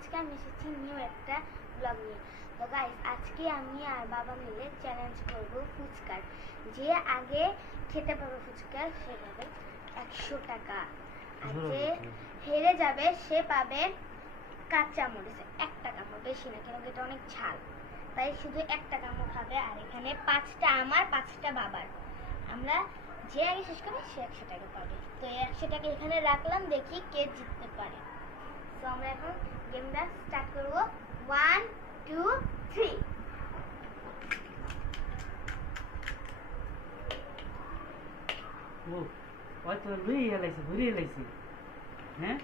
আজকে আমি এসেছি নিউ একটা ব্লগ নিয়ে। তো গাইস, আজকে আমি আর বাবা মিলে চ্যালেঞ্জ করব ফুচকার। যে আগে খেতে পারবে ফুচকা সে পাবে 100 টাকা, আর যে হেরে যাবে সে পাবে কাঁচা মরিচ 1 টাকা, বেশি না, কেন এটা অনেক ঝাল, তাই শুধু 1 টাকা খাবে। আর এখানে 5টা আমার 5টা বাবার। আমরা যে আগে শেষ করবে সে 100 টাকা পাবে। তো এই 100 টাকা এখানে রাখলাম, দেখি কে জিততে পারে। তো আমরা এখন গেমটা স্টার্ট করব। 1 2 3। ও ওই তো লুই এলাইছে ঘুরে এলাইছে। হ্যাঁ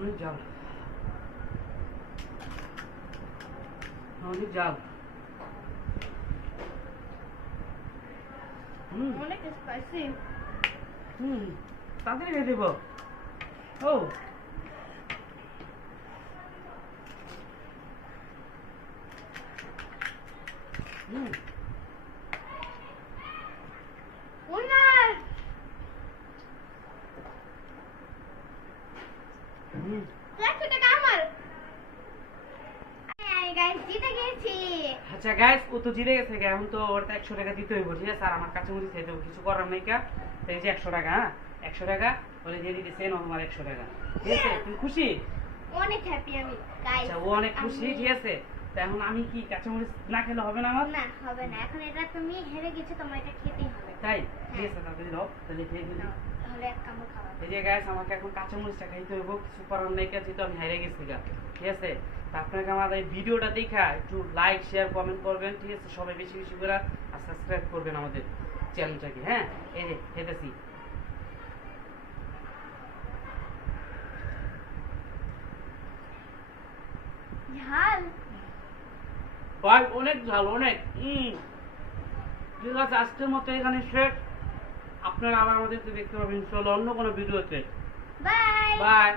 অনেক জাল, অনেক জাল। অনেক স্পাইসি। তাড়াতাড়ি খেয়ে দেব। ও উনার 100 টাকা আমার। আমি গাইস জিতে গেছি। আচ্ছা গাইস, ও তো জিতে গেছে, এখন তো ওর তো 100 টাকা দিতে হইব, ঠিক আছে? আর আমার কাছে মুড়ি খাইতে হবে, কিছু করার নাই। কা এই যে 100 টাকা, হ্যাঁ 100 টাকা বলে দিয়ে দিতেছে, নাও তোমার 100 টাকা, ঠিক আছে? তুমি খুশি? অনেক হ্যাপি আমি গাইস। আচ্ছা, ও অনেক খুশি, ঠিক আছে? তা এখন আমি কি কাঁচামরিচ না খেলে হবে না আমার? না, হবে না। এখন এটা তুমি হেরে গেছো, তোমার এটা খেতেই হবে। তাই ঠিক আছে, তাড়াতাড়ি দাও, তাহলে খেয়ে দিই। তাহলে এক কামড় খাওয়া। এই যে গাইস, আমাকে এখন কাঁচামরিচটা খাইতে হইব, কিছু করার নাই, যেহেতু আমি হেরে গেছি গা, ঠিক আছে? তা আপনাকে আমার এই ভিডিওটা দেখা একটু লাইক শেয়ার কমেন্ট করবেন, ঠিক আছে? সবাই বেশি বেশি করে, আর সাবস্ক্রাইব করবেন আমাদের চ্যানেলটাকে। হ্যাঁ, এই যে খেতেছি। ঝাল ভাই অনেক ঝাল, অনেক। ঠিক আছে, আজকের মতো এখানে শেষ। আপনারা আবার আমাদেরকে দেখতে পাবেন ইনশাআল্লাহ অন্য কোনো ভিডিওতে। বাই। বাই।